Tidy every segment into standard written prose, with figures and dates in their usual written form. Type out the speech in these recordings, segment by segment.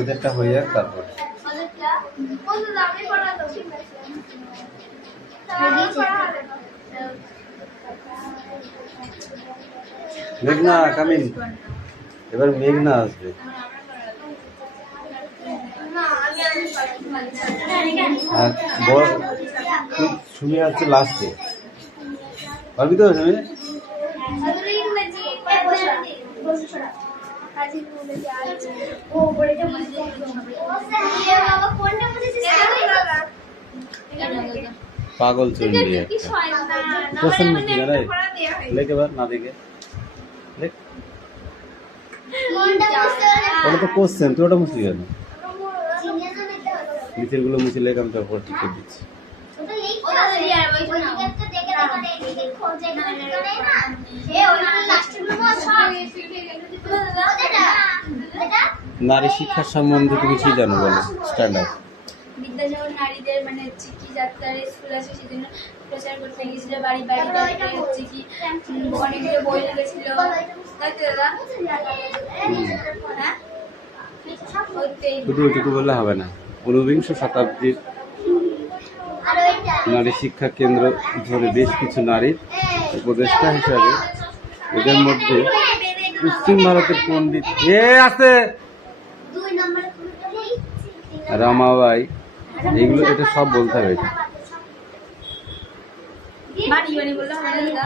এদেরটা হয়ে যাক তারপর। মেঘনা কামিন, এবার মেঘনা আসবে। আর বড় শুনে যাচ্ছে লাস্টে, পারবি তো শুনে? পাগল চন্ডী কোশ্চেন মুশকিল है लेके बार ना देखे देख ওটা তো কোশ্চেন তো, ওটা মুশকিল है নিচের গুলো মুছে লেখা আমি তারপর ঠিক করে দিচ্ছি। নারী শিক্ষার সম্বন্ধে তুমি কি জানো বলো? স্ট্যান্ডার্ড বিদ্যাসাগর নারীদের মানে হচ্ছে কি যাত্রার স্কুল আছে সেজন্য প্রচার করতে গিয়েছিল, বাড়ি বাড়ি তারপরে হচ্ছে কি অনেকগুলো বই লিখেছিল, তাই তো দাদা? হ্যাঁ শুধু ওইটুকু বললে হবে না, ঊনবিংশ শতাব্দীর নারী শিক্ষা কেন্দ্র ধরে বেশ কিছু নারীর উপদেষ্টা হিসাবে এদের মধ্যে পশ্চিম ভারতের পণ্ডিত আছে রামাবাই, এগুলো এটা সব বলতে হবে,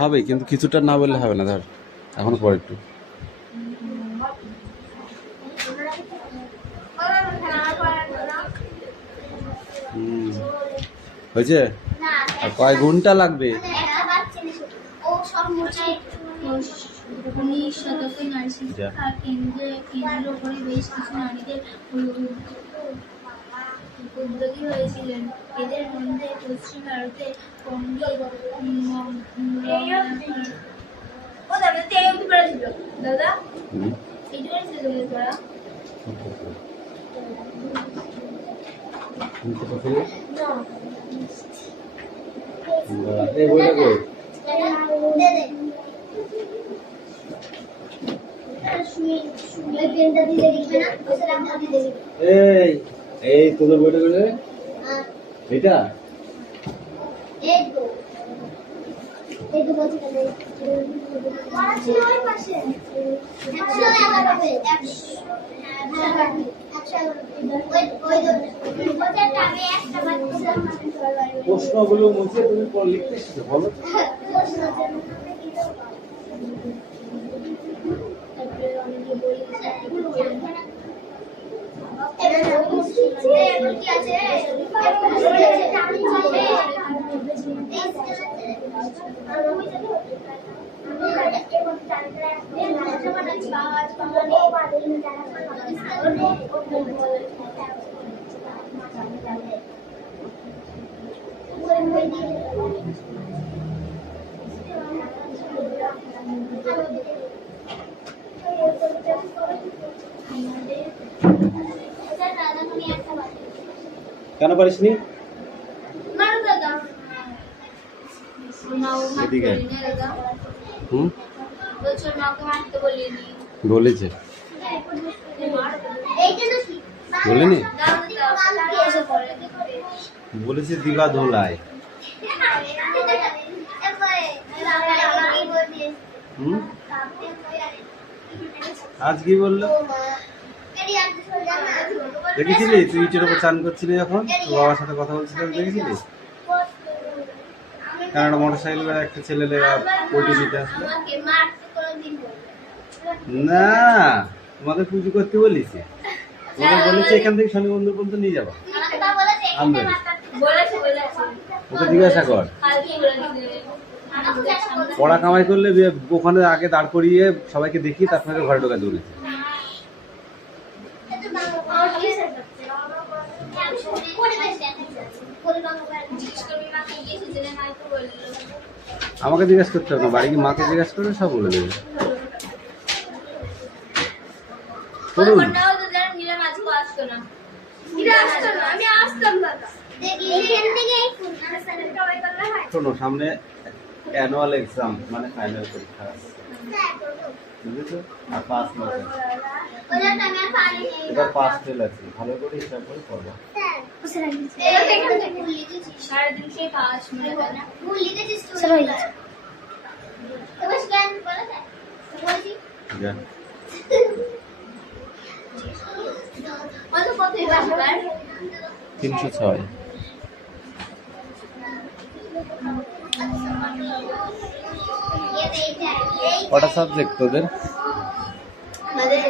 হবে কিন্তু কিছুটা না বললে হবে না। ধর এখনো পরে একটু হয়েছে, আর কয় ঘন্টা লাগবে? 19 শতকে নারী শিক্ষা কেন্দ্রের উপরে বেশ কিছু নারীদের উদ্যোগী হয়েছিলেন। এদের মধ্যে পশ্চিম ভারতের পণ্ডিত দাদা এই তোদের বইটা বলে এটা প্রশ্নগুলো মুছে তুমি লিখতে শিখো, বলো। কেন পারিসনি? বলেছে বলেনি, বলেছে দিবা ধোলায়। আজ কি বললো? দেখেছিলি তুই ইটের উপর চান করছিলি যখন তোর বাবার সাথে কথা বলছিলি, দেখেছিলি? কারণ মোটর সাইকেল একটা ছেলে পোল্ট্রি নিতে আসলো না, তোমাদের পুজো করতে বলেছি, তোমাদের বলেছে এখান থেকে শনি মন্দির পর্যন্ত নিয়ে যাবো। ওকে জিজ্ঞাসা কর, পড়া কামাই করলে ওখানে আগে দাঁড় করিয়ে সবাইকে দেখিয়ে তারপরে ঘরে ঢোকাতে বলেছে। আমাকে জিজ্ঞাসা করতে হবে না, বাড়ি কি মাকে জিজ্ঞাসা করবে, সব বলে দেবে। শোনো, সামনে অ্যানুয়াল এক্সাম মানে ফাইনাল পরীক্ষা আছে, বুঝেছো? আর 5 মাস আছে। এবার 5 ফেল আছে, ভালো করে হিসাব করে পড়বা। সাড়ে 305 মনে হয় না। যা। কত কত এবার 306। কটা সাবজেক্ট তোদের? আমাদের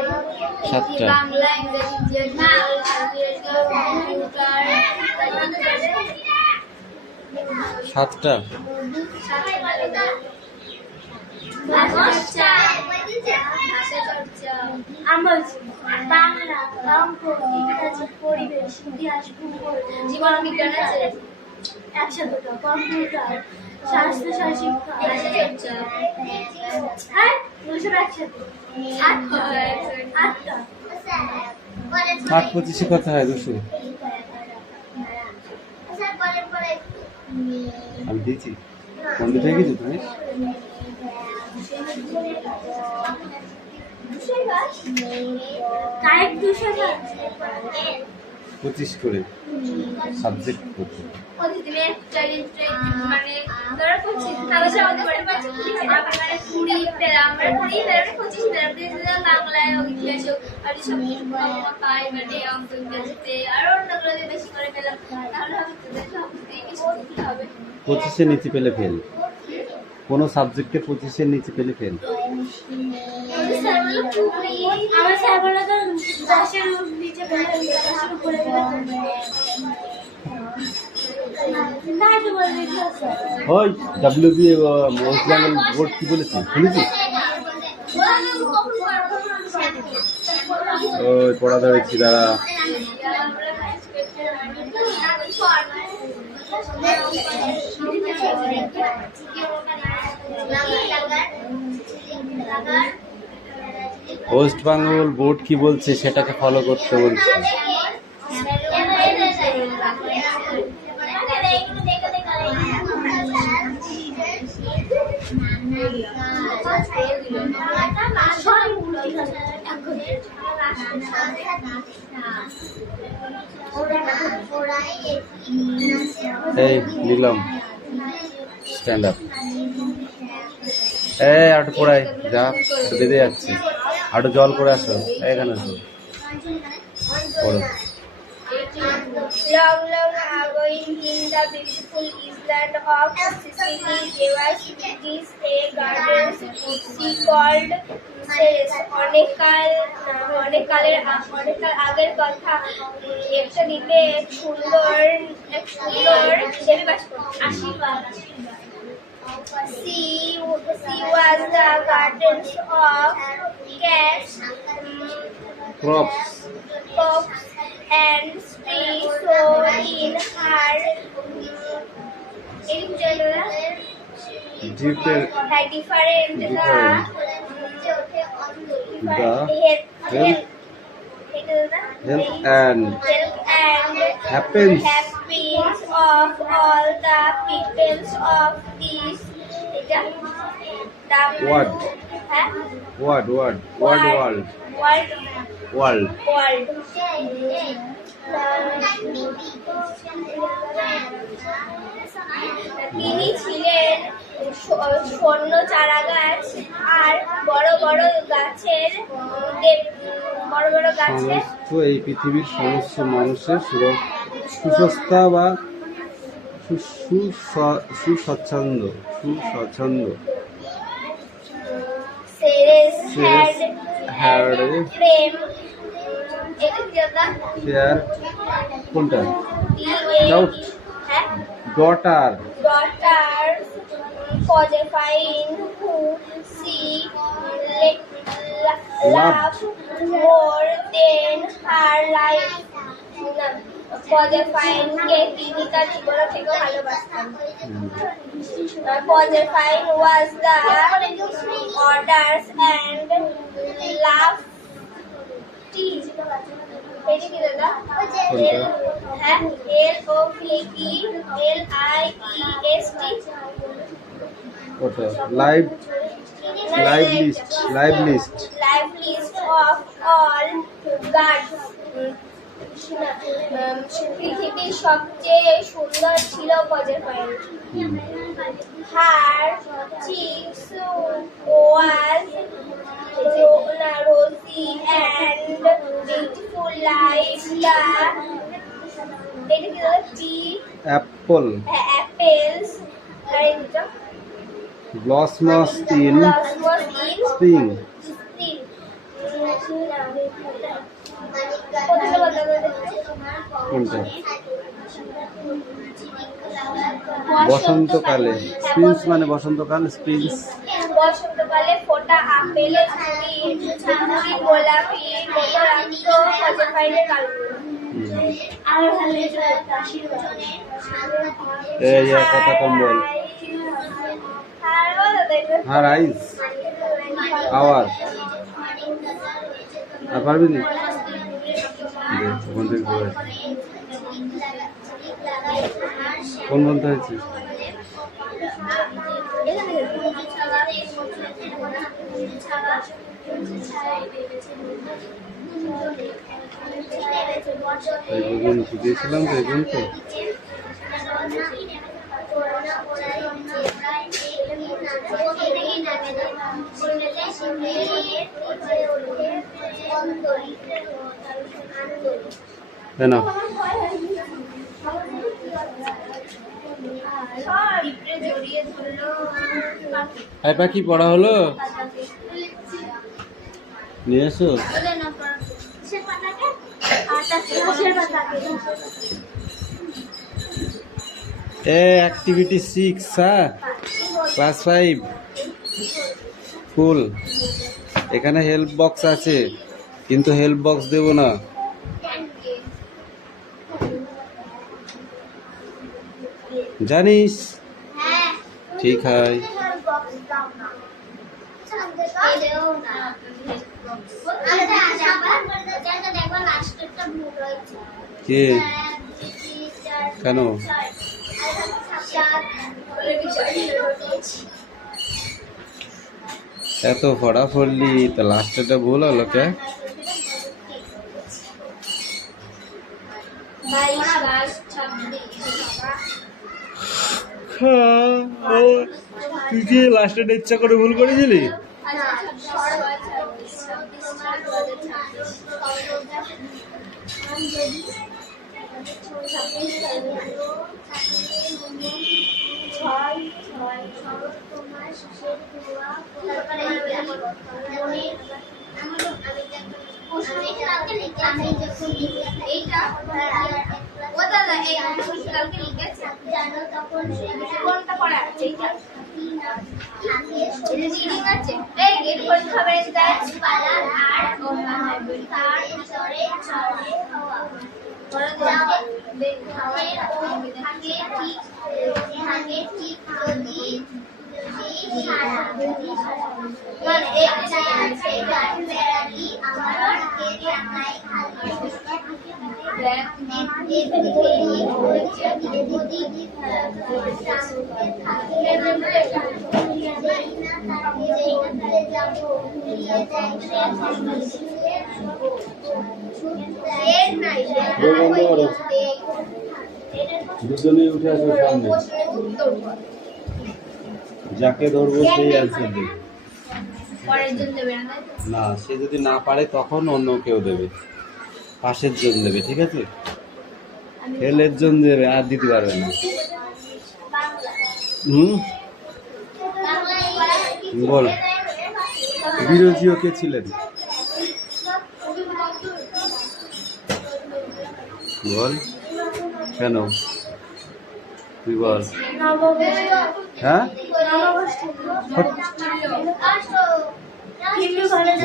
7টা। বাংলা, ইংরেজি, কম্পিউটার, 7টা। ভাষা চর্চা, বাংলা, অঙ্ক, ইংরেজি, পরিবেশ, ইতিহাস, ভূগোল, জীবন বিজ্ঞান আছে, 102টা, কম্পিউটার, স্বাস্থ্য শিক্ষা, ভাষা চর্চা, হ্যাঁ 8টা 8 25 কত হয় 200? আমি দিয়েছি। কমপ্লিট হয়ে গেছে তুমি? কারেক্ট 200 25 করে সাবজেক্ট করতে। মানে ধরো 25 আমাদের মানে 20 পেলাম, আমরা 20 পেলাম 25 পেলাম, বাংলায় ইতিহাসে আর সব পাই, মানে অঙ্ক ইংরেজিতে আর অন্যগুলোতে বেশি করে পেলাম, তাহলে হবে তোদের সবথেকে কিছু দিতে হবে। 25-এর নিচে পেলে ফেল। কোনো সাবজেক্টে 25-এর নিচে পেলে ফেল। আমার স্যার বলে তো 10-এর নিচে পেলে 10-এর উপরে পেলে তাই তো বলে দিয়েছে। ওই ডব্লিউবি ওয়েস্ট বেঙ্গল বোর্ড কি বলেছে শুনেছিস? ওই পড়া দাঁড়িয়েছি দাঁড়া। ওয়েস্ট বেঙ্গল বোর্ড কি বলছে সেটাকে ফলো করতে বলছে। এই নিলাম স্ট্যান্ড আপ। আটু পড়াই যা, একটু বেঁধে যাচ্ছে, আটু জল করে আসো এখানে আসো পড়ো। Long, long ago in the beautiful island of Sicily, there was this a garden she called Ceres. অনেক কাল আগের কথা। একটা দ্বীপে এক সুন্দর দেবী বাস করত। She was the gardens of cats, Crops. and trees. So in her Different different the health and happens of all the peoples of this What? Huh? World. তিনি ছিলেন স্বর্ণ চারা গাছ আর বড় বড় গাছের সমস্ত এই পৃথিবীর সমস্ত মানুষের সুস্বাস্থ্য বা সুস্বাচ্ছন্দ্য Ceres had a frame fair কোনটা daughter daughter Josephine, who she loved more than her life. Josephine-কে তিনি তার জীবনের থেকেও ভালোবাসতেন। Josephine was the orders and love teach. এটা কি দাদা? LOVELIEST ওটা live live list live list of all gods. পৃথিবীর সবচেয়ে সুন্দর ছিল প্রজাপতি। Her cheeks was rosy and beautiful like the Apple apples blossoms in blossoms in spring. spring. কোনটা? বসন্তকালে স্প্রিংস মানে বসন্তকাল, স্প্রিংস বসন্তকালে ফোটা আপেলের ঝুড়ি গোলাপি মতো রাখত প্রজাপতির গালগুলো। এই আর কথা কম বল। হার আইস আওয়ার আর পারবি না কোন বলতে হয়েছে? এই পর্যন্ত দিয়েছিলাম তো, এই পর্যন্ত কেন? হাই পাখি পড়া হলো, নিয়ে এসো। অ্যাক্টিভিটি 6, হ্যাঁ, ক্লাস 5 ফুল। এখানে হেল্প বক্স আছে, কিন্তু হেল্প বক্স দেব না। জানিস? ঠিক হয়। কে? কেন? এত পড়া পড়লি তা লাস্টেটা ভুল হলো কে? তুই কি লাস্টেটা ইচ্ছা করে ভুল করেছিলি? দুজনেই উঠে আসো সামনে, যাকে ধরবো সেই অ্যান্সার দেবে। না, সে যদি না পারে তখন অন্য কেউ দেবে, পাশের জন দেবে, ঠিক আছে? ফেলের জন দেবে, আর দিতে পারবে না। বল, বিরোধীও কে ছিলেন? বল কেন, তুই বল। হ্যাঁ,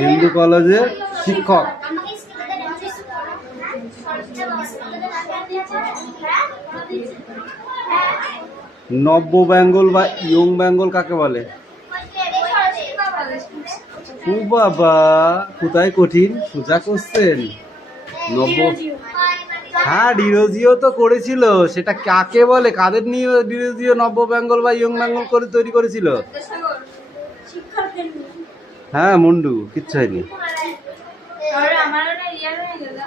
হিন্দু কলেজের শিক্ষক। নব্য বেঙ্গল বা ইয়ং বেঙ্গল কাকে বলে? ও বাবা, কোথায় কঠিন সোজা কোশ্চেন। নব্য, হ্যাঁ, ডিরোজিও তো করেছিল। সেটা কাকে বলে, কাদের নিয়ে ডিরোজিও নব্য বেঙ্গল বা ইয়ং বেঙ্গল করে তৈরি করেছিল? হ্যাঁ মুন্ডু, কিচ্ছু হয়নি। আর আমারও না ইয়ার হয়ে গেল।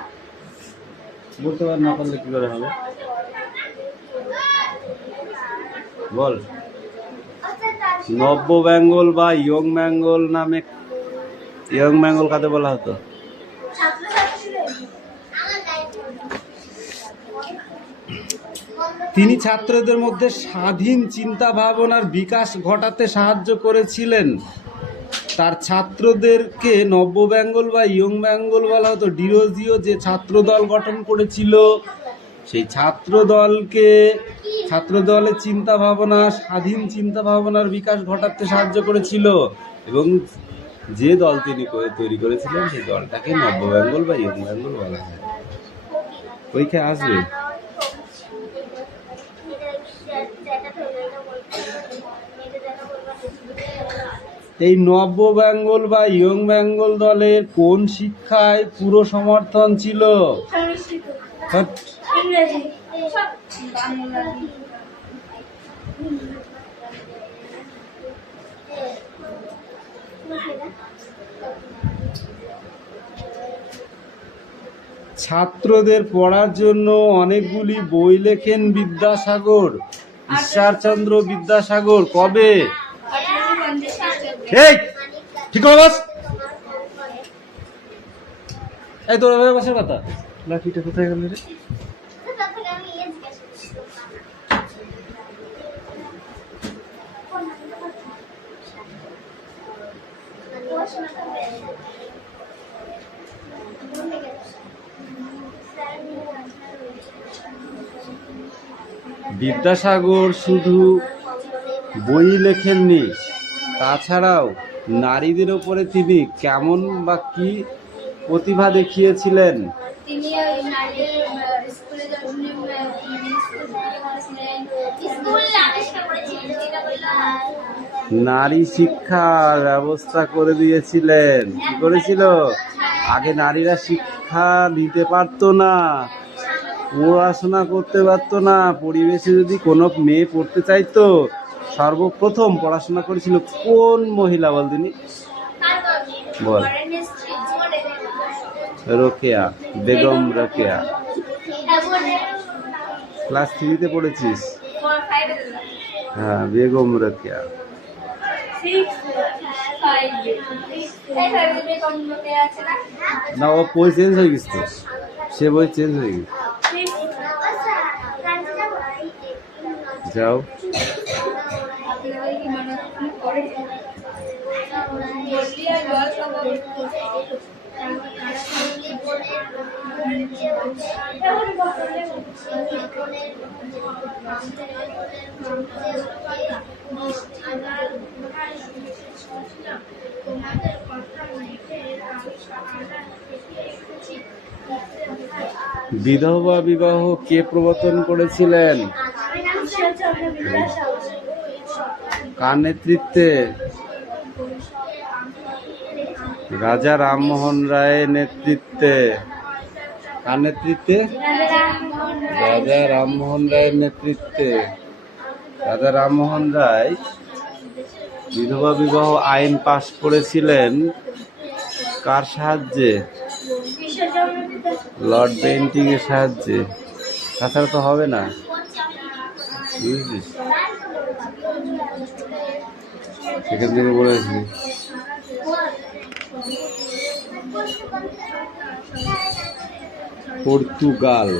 বলতে পার না পারলে কি করে হবে, বল। নব্য বেঙ্গল বা ইয়ং বেঙ্গল নামে, ইয়ং বেঙ্গল কাকে বলা হতো? তিনি ছাত্রদের মধ্যে স্বাধীন চিন্তা ভাবনার বিকাশ ঘটাতে সাহায্য করেছিলেন। তার ছাত্রদেরকে নব্য বেঙ্গল বা ইয়ং বেঙ্গল বলা হতো। ডিরোজিও যে ছাত্র দল গঠন করেছিল, সেই ছাত্রদলের চিন্তা ভাবনা, স্বাধীন চিন্তা ভাবনার বিকাশ ঘটাতে সাহায্য করেছিল, এবং যে দল তিনি তৈরি করেছিলেন সেই দলটাকে নব্য বেঙ্গল বা ইয়ং বেঙ্গল বলা হয়। পরীক্ষায় আসবে। এই নব্য বেঙ্গল বা ইয়ং বেঙ্গল দলের কোন শিক্ষায় পুরো সমর্থন ছিল? ইংরেজি, বাংলা। ছাত্রদের পড়ার জন্য অনেকগুলি বই লেখেন বিদ্যাসাগর। ঈশ্বরচন্দ্র বিদ্যাসাগর কবে? এই ঠিক হবে বাস। এই তোর বাসার কথা, লাঠিটা কোথায় গেল রে? বিদ্যাসাগর শুধু বই লেখেননি, তাছাড়াও নারীদের উপরে তিনি কেমন বা কি প্রতিভা দেখিয়েছিলেন? তিনি ওই নারীদের স্কুলে যখন নারী শিক্ষার ব্যবস্থা করে দিয়েছিলেন। কি করেছিল? আগে নারীরা শিক্ষা নিতে পারতো না, পড়াশোনা করতে পারতো না। পরিবেশে যদি কোনো মেয়ে পড়তে চাইতো, সর্বপ্রথম পড়াশোনা করেছিল কোন মহিলা বল তিনি? বল। রোকেয়া, বেগম রোকেয়া। ক্লাস 3-তে পড়েছিস? হ্যাঁ, বেগম রোকেয়া। না, ও বই চেঞ্জ হয়ে গেছে, সে বই চেঞ্জ হয়ে গেছে। যাও। বিধবা বিবাহ কে প্রবর্তন করেছিলেন? কার নেতৃত্বে? রাজা রামমোহন রায়ের নেতৃত্বে। কার নেতৃত্বে? রাজা রামমোহন রায়ের নেতৃত্বে। রাজা রামমোহন রায় বিধবা বিবাহ আইন পাশ করেছিলেন কার সাহায্যে? লর্ড বেন্টিং এর সাহায্যে। তাছাড়া তো হবে না, বুঝেছিস? সেখান থেকে বলেছি। পর্তুগাল।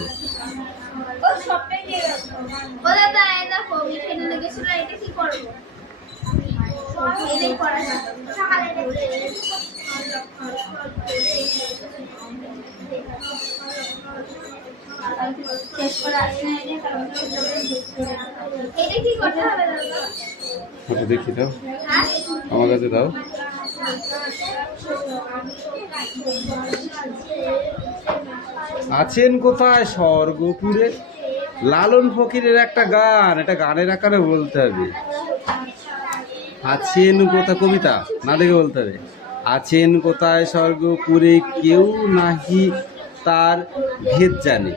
ওটা দেখি দাও, আমার কাছে দাও। আছেন কোথায়? স্বর্গপুরে। লালন ফকিরের একটা গান, এটা গানের আকারে বলতে হবে। আছেন কোথায়, কবিতা না দেখে বলতে হবে। আছেন কোথায় স্বর্গপুরে, কেউ নাহি তার ভেদ জানে।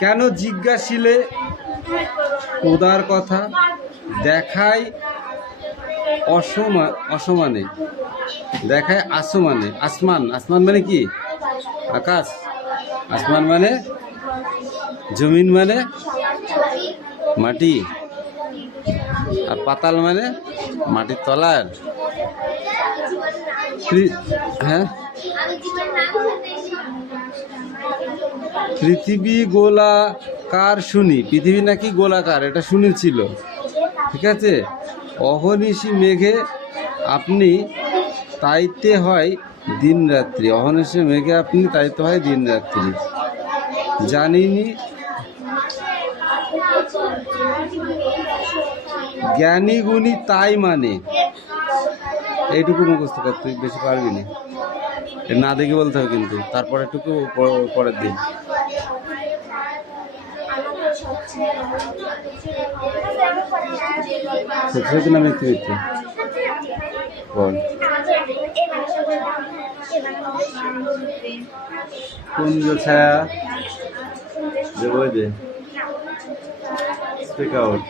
কেন জিজ্ঞাসিলে খোদার কথা, দেখায় অসমানে দেখায় আসমানে। আসমান, আসমান মানে কি? আকাশ। আসমান মানে জমিন মানে মাটি, আর পাতাল মানে মাটির তলার। হ্যাঁ, পৃথিবী গোলাকার শুনি। পৃথিবী নাকি গোলাকার, এটা শুনেছিল। ঠিক আছে। অহনিশি মেঘে আপনি তাইতে হয় দিন রাত্রি। অহনিশি মেঘে আপনি তাইতে হয় দিন রাত্রি। জানিনি জ্ঞানী গুণী তাই মানে। এইটুকু মুখস্থ করতে, বেশি পারবি না। না দেখে বলতে হবে কিন্তু, তারপরে একটুকু পরের দিন। সত্যি না মিথ্যে মিথ্যে বল। কুঞ্জ ছায়া দেবো যে স্পিক আউট।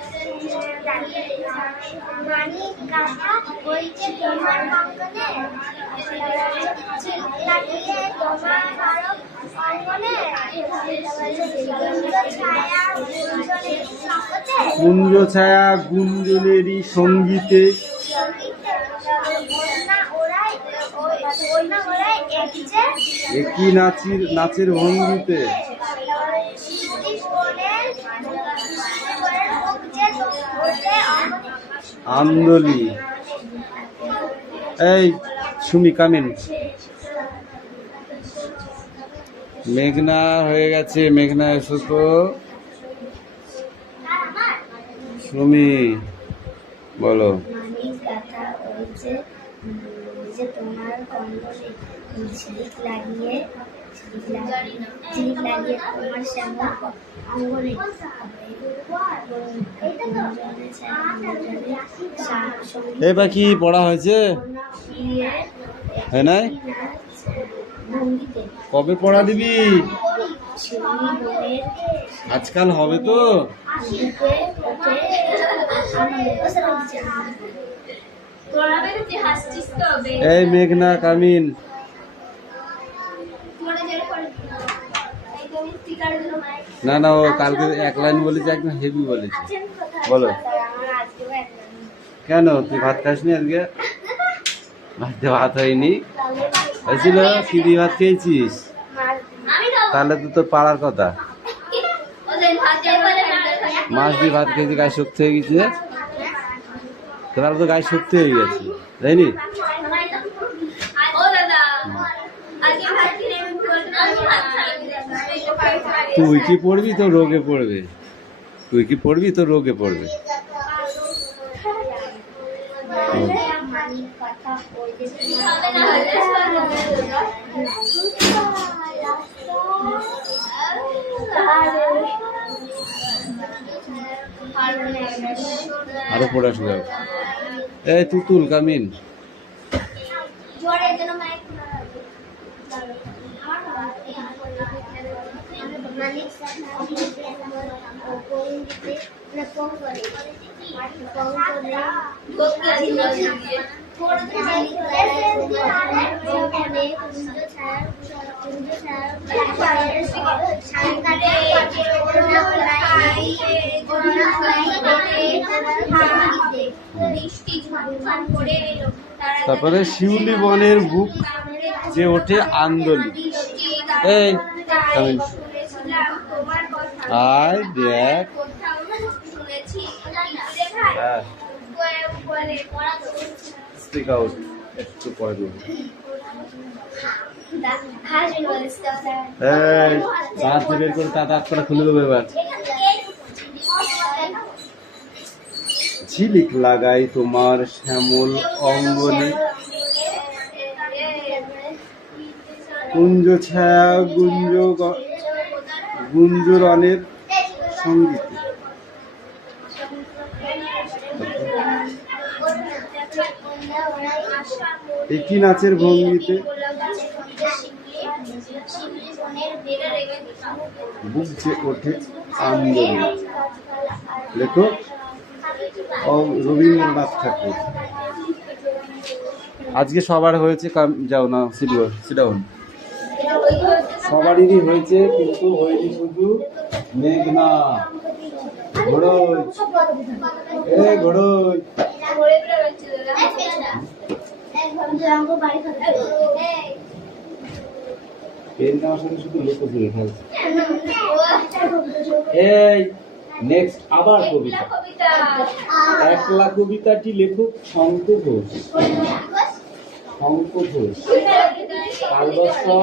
মানিক গাথা হইছে তোমার কঙ্কনে, লাগিয়ে তোমার আরো অঙ্গনে, কুঞ্জ ছায়া গুঞ্জনেরই সঙ্গীতে, একই নাচের ভঙ্গিতে, আন্দোলি। এই সুমি কামিন। মেঘনা হয়ে গেছে, মেঘনা এসো তো। সুমি বলো। মানিক গাথা হইছে যে তোমার কঙ্কনে, ঝিলিক লাগিয়ে তোমার শ্যামল অঙ্গনে, এই পাখি পড়া হয়েছে? হ্যাঁ নাই? কবে পড়া দিবি? আজকাল হবে তো? এই মেঘনা কামিন। না না, ও কালকে এক লাইন বলেছে, একদম হেভি বলেছে। বলো। কেন তুই ভাত খাসনি আজকে? ভাত হয়নি? হয়েছিল? কি দিয়ে ভাত খেয়েছিস? তাহলে তো তোর পাড়ার কথা। মাছ দিয়ে ভাত খেয়েছি, গায়ে শক্তি হয়ে গেছে। তাহলে তো গায়ে শক্তি হয়ে গেছে, তাইনি? তুই কি পড়বি তো রোগে পড়বে, তুই কি পড়বি তো রোগে পড়বে। আরো পড়া শুরু হবে। এই তুতুল কামিন। তারপরে শিউলি বনের বুক যে ওঠে আন্দোলি। এই আয় দেখ। Speak out. একটু পরে দেবো। দাঁত বের করে তা দাঁত করে খুলে দেবো এবার। ঝিলিক লাগাই তোমার শ্যামল অঙ্গনে, কুঞ্জ ছায়া গুঞ্জরণের সঙ্গীতে, একই নাচের ভঙ্গিতে, বুক যে ওঠে আন্দোলন। লেখক রবীন্দ্রনাথ ঠাকুর। আজকে সবার হয়েছে, যাও না, সিডাউন। সবারই হয়েছে, কিন্তু হয়নি শুধু মেঘনা। ঘোড়ই, এ ঘোড়ই, পেনটা আমার সাথে শুধু লোক করে ফেলছে। এই নেক্সট আবার কবিতা। একলা কবিতাটি লেখক শঙ্খ ঘোষ। শঙ্খ ঘোষ, কালবস্তা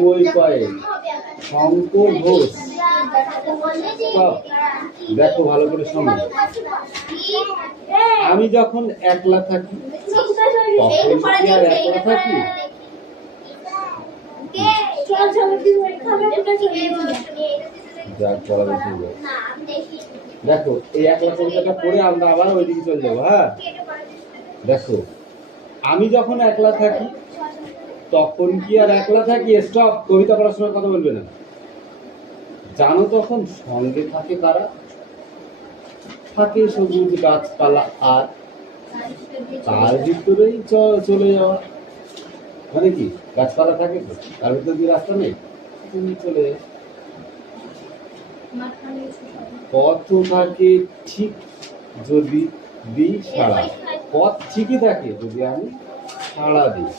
বই কয়েক, শঙ্খ ঘোষ। দেখো ভালো করে শোনো। আমি যখন একলা থাকি তখন কি আর একলা থাকি? দেখো এই একলা কবিতাটা পড়ে আমরা আবার ওইদিকে চলে যাবো। হ্যাঁ দেখো, আমি যখন একলা থাকি তখন কি আর একলা থাকি? স্টপ, কবিতা পড়ার সময় কথা বলবে না। জানো তখন সঙ্গে থাকে কারা? থাকে সবুজ গাছপালা, আর তার ভিতরেই চলে যাওয়া। মানে কি, গাছপালা থাকে তো, তার ভিতরে দিয়ে রাস্তা নেই, তুমি চলে যাও। পথ থাকে ঠিক যদি দিই সাড়া। পথ ঠিকই থাকে যদি আমি সাড়া দিই।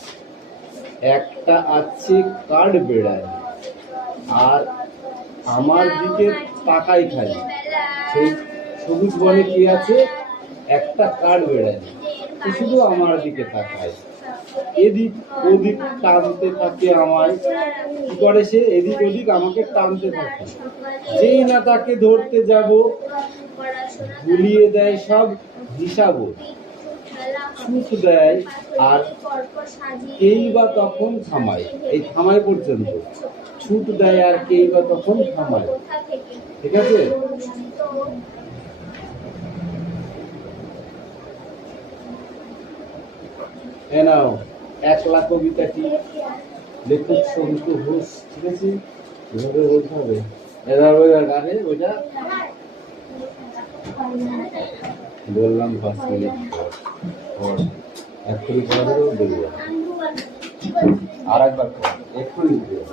একটা আছে কাঠ বেড়ায়, আর আমার দিকে তাকাই খালি। সেই সবুজ বনে কি আছে? একটা কাঠ বেড়ায়, শুধু আমার দিকে তাকায়। এদিক ওদিক টানতে থাকে আমায়। কি করে সে? এদিক ওদিক আমাকে টানতে থাকে। যেই না তাকে ধরতে যাব, ভুলিয়ে দেয় সব হিসাব, ছুট দেয়, আর কেই বা তখন থামায়। এই থামায় পর্যন্ত ছুট দেয়, আর কেই বা তখন থামায়। ঠিক আছে? এ নাও একলা কবিতাটি লেখক শঙ্কু ঘোষ। ঠিক আছে, এভাবে বলতে হবে। গানে ওইটা বললাম 5 মিনিট পর, এক্ষুনি পড়াবেও দেবো। আর একবার এক্ষুনি দেবো।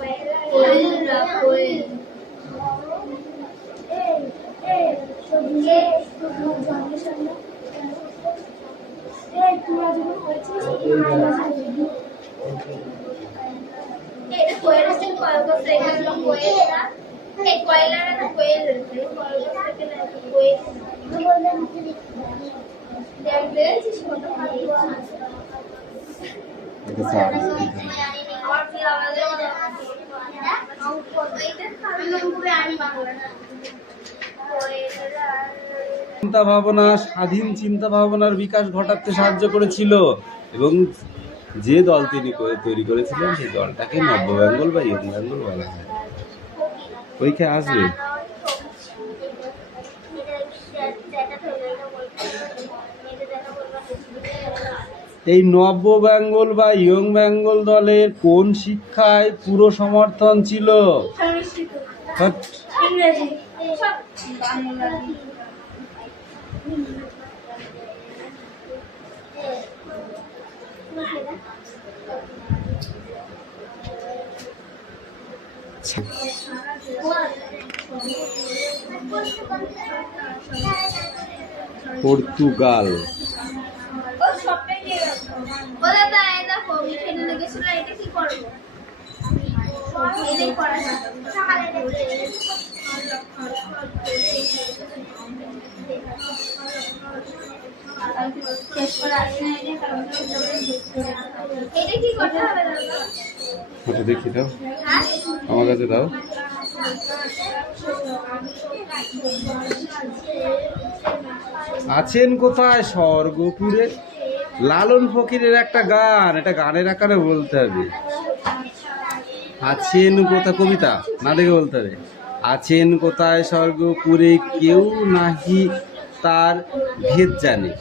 চিন্তা ভাবনা, স্বাধীন চিন্তা ভাবনার বিকাশ ঘটাতে সাহায্য করেছিল, এবং যে দল তিনি তৈরি করেছিলেন সেই দলটাকে নব্য বেঙ্গল বা ইয়ং বেঙ্গল বলা হয়। পরীক্ষায় আসবে। এই নব্য বেঙ্গল বা ইয়ং বেঙ্গল দলের কোন শিক্ষায় পুরো সমর্থন ছিল? পর্তুগাল। দেখি দাও, আমার কাছে দাও। আছেন কোথায় স্বর্গপুরে? লালন ফকিরের একটা গান, এটা গানের আকারে বলতে হবে। আছেন কোথায়, কবিতা না দেখে বলতে হবে। আছেন কোথায় স্বর্গপুরে, কেউ নাহি তার ভেদ জানে।